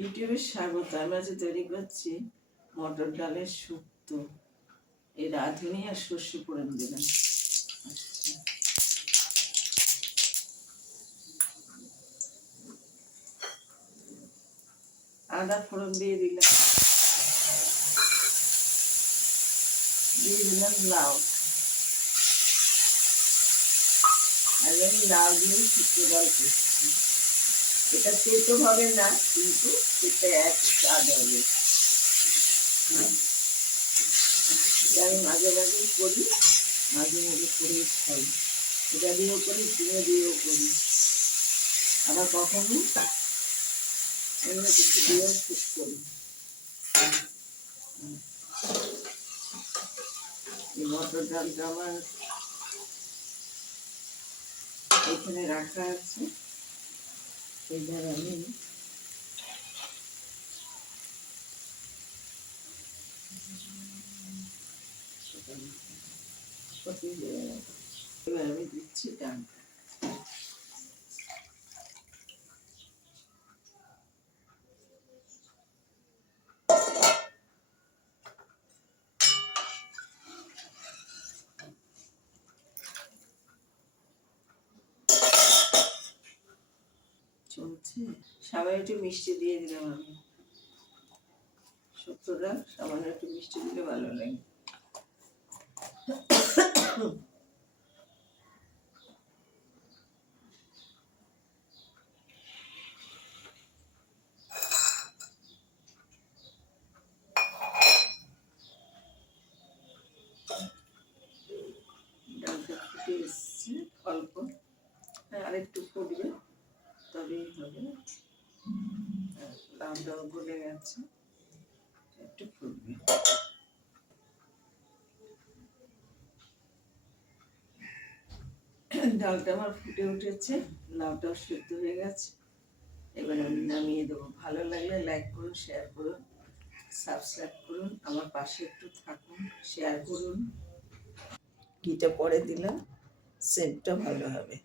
ইউটিউবে স্বাগত। আমি আজ তৈরি করছি মটর ডালের শুক্তো। এই রাঁধুনি আর সর্ষে ফোড়ন দিলাম। আদা ফোড়ন দিয়ে দিলাম, দিয়ে দিলাম লাউ। আর আমি লাউ দিয়ে শুক্তো ডাল করছি। এটা তেতো হবে না, কিন্তু এটা একই স্বাদ হবে। আমি মাঝে মাঝেই করি, মাঝে মাঝে করে খাই। এটা দিয়েও করি, চিনি দিয়েও করি, আবার কখনো অন্য কিছু দিয়েও শুট করি। এই মটর ডালটা আমার এখানে রাখা আছে, এবার আমি এবার আমি দিচ্ছি ডালটা। চলছে, সামান্য একটু মিষ্টি দিয়ে দিলাম আমি। শুক্তোটা সামান্য একটু মিষ্টি দিলে ভালো লাগে। ডালটা ফুটে এসছে অল্প, আরেকটু ফুটবে তবেই হবে। লাউটাও গলে গেছে, একটু ফুটবে। ডালটা আমার ফুটে উঠেছে, লাউটাও সেদ্ধ হয়ে গেছে। এবার আমি নামিয়ে দেবো। ভালো লাগলে লাইক করুন, শেয়ার করুন, সাবস্ক্রাইব করুন, আমার পাশে একটু থাকুন, শেয়ার করুন। ঘিটা পরে দিলাম, সেন্টটা ভালো হবে।